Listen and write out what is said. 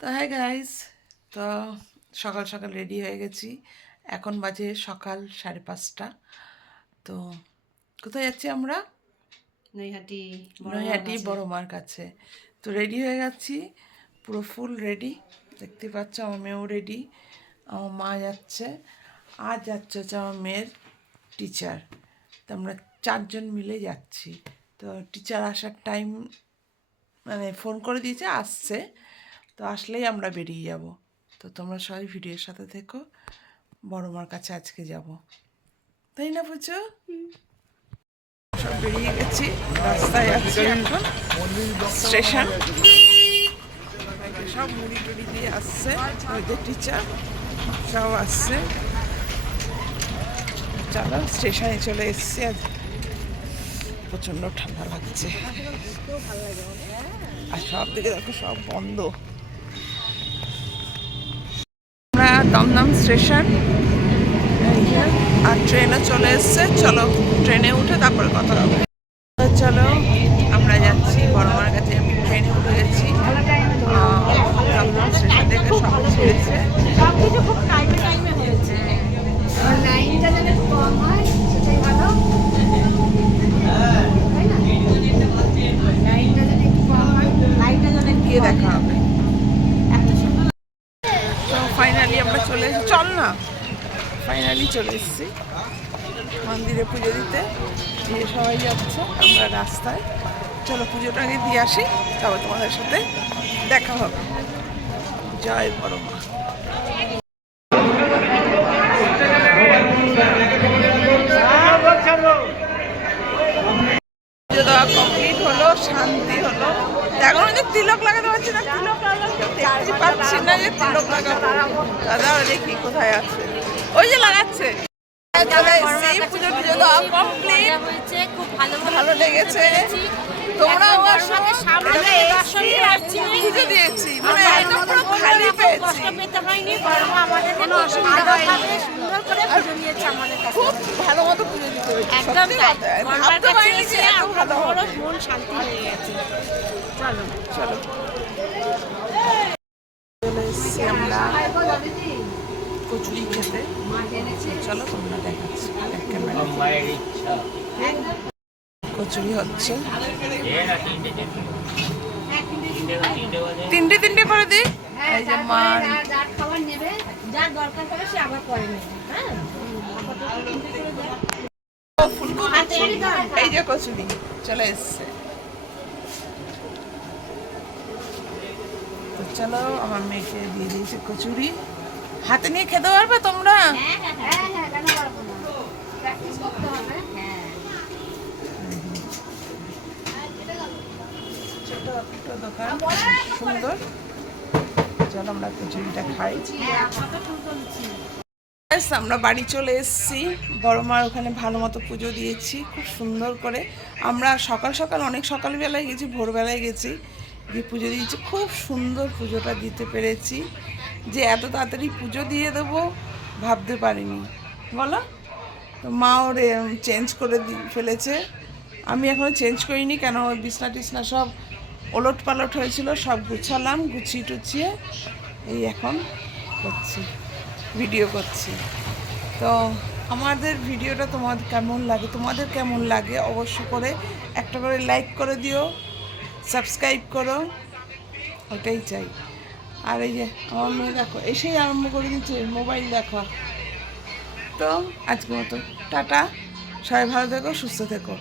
তো hi guys, তো সকাল সকাল রেডি হয়ে গেছি। এখন বাজে সকাল 5:30। তো কোথায় যাচ্ছি আমরা? নৈহাটি নৈহাটি বড় মার কাছে। তো রেডি হয়ে গেছি, পুরো ফুল রেডি। দেখতে পাচ্ছ আমার মেয়েও রেডি, আমার মা যাচ্ছে, আর যাচ্ছে হচ্ছে আমার মেয়ের টিচার। তো আমরা 4জন মিলে যাচ্ছি। তো টিচার আসার টাইম মানে ফোন করে দিয়েছে, আসছে। তো আসলেই আমরা বেরিয়ে যাব। তো তোমরা সবাই ভিডিওর সাথে থেকো। বড় মার কাছে আজকে যাব, তাই না বুঝছো? সব বেরিয়ে গেছি, রাস্তায় আছি এখন স্টেশন। সব মুড়ি টুড়ি দিয়ে আসছে, ওদের টিচার সব আসছে। চলো স্টেশনে চলে এসছি। আজ প্রচণ্ড ঠান্ডা লাগছে, আর সব দিকে দেখো সব বন্ধ। আমরা দমদম স্টেশন, আর ট্রেনও চলে এসছে। চলো ট্রেনে উঠে তারপরে কথা হবে। চলো আমরা যাচ্ছি বড় মার কাছে। আমি ট্রেনে উঠে গেছি, দমদম স্টেশন থেকে সব ছেড়েছে। সবকিছু খুব টাইমে টাইমে হয়েছে। আর লাইনটা যেন একটু কম হয় সেটাই ভালো, তাই না? লাইনটা যেন একটু কম হয়, লাইনটা যেন একটু গিয়ে কম দেখা হয়। হবে। এত সুন্দর তো ফাইনালি আমরা চলে এসেছি। চল না, ফাইনালি চলে এসেছি মন্দিরে পুজো দিতে। দিয়ে সবাই যাচ্ছে, আমরা রাস্তায়। চলো পুজোটা আগে দিয়ে আসি, তারপর তোমাদের সাথে দেখা হবে। জয় বড় মা। পুজো দেওয়া কমপ্লিট হলো, শান্তি হলো। এখন যে তিলক লাগাতে পারছি না, তিলক দেখতে পাচ্ছি না যে তিলক লাগাবো। দাদা দেখি কোথায় আছে, ওই যে লাগাচ্ছে। চলে এসেছি, পুজো টুজো দেওয়া কমপ্লিট, খুব ভালো লেগেছে। তোমরাও পুজো দিয়েছি, মানে একদম পুরো খালি পেয়েছি। পেতে হয়নি, বরং আমাদের কোনো অসুবিধা হয়নি, সুন্দর করে পুজো নিয়েছে আমাদের কাছে। খুব ভালো মতো পুজো দিতে হয়েছে, একদম সত্যি তাই। কথা। বড়মার ভাবতে কাছে পারিনি যে এসে এত আমরা ভালো বড় হবে। মন শান্তি হয়ে গেছে। চলো চলো চলে এসেছি আমরা কচুরি খেতে। চলো তোমরা দেখাচ্ছি কচুরি হচ্ছে। তিনটে তিনটে করে দিই। এই যে মার যার খাবার নেবে, যার দরকার হবে সে আবার পরে নেবে। হ্যাঁ, ফুলকপি, এই যে কচুরি চলে এসছে। তো চলো আমার মেয়েকে দিয়ে দিয়েছে কচুরি। হাতে নিয়ে খেতে পারবে তোমরা? কেন পারবো না, প্র্যাকটিস করতে হবে। হ্যাঁ, ছোট একটা দোকান, সুন্দর। চলো আমরা কচুরিটা খাই। আমরা বাড়ি চলে এসেছি। বড় মার ওখানে ভালো মতো পুজো দিয়েছি খুব সুন্দর করে। আমরা সকাল সকাল অনেক সকালবেলায় গেছি, ভোরবেলায় গেছি, গিয়ে পুজো দিয়েছি। খুব সুন্দর পুজোটা দিতে পেরেছি। যে এত তাড়াতাড়ি পুজো দিয়ে দেবো ভাবতে পারিনি, বলো। তো মাও চেঞ্জ করে ফেলেছে। আমি এখনও চেঞ্জ করিনি, কেন বিছনা টিছনা সব ওলট পালট হয়েছিল, সব গুছালাম, গুছিয়ে টুছিয়ে এই এখন করছি, ভিডিও করছি। তো আমাদের ভিডিওটা তোমাদের কেমন লাগে অবশ্য করে একটা করে লাইক করে দিও, সাবস্ক্রাইব করো, ওটাই চাই। আর এই যে আমার মেয়ে দেখো এসেই আরম্ভ করে দিচ্ছে মোবাইল দেখা। তো আজকের মতো টাটা, সবাই ভালো থেকো, সুস্থ থেকো।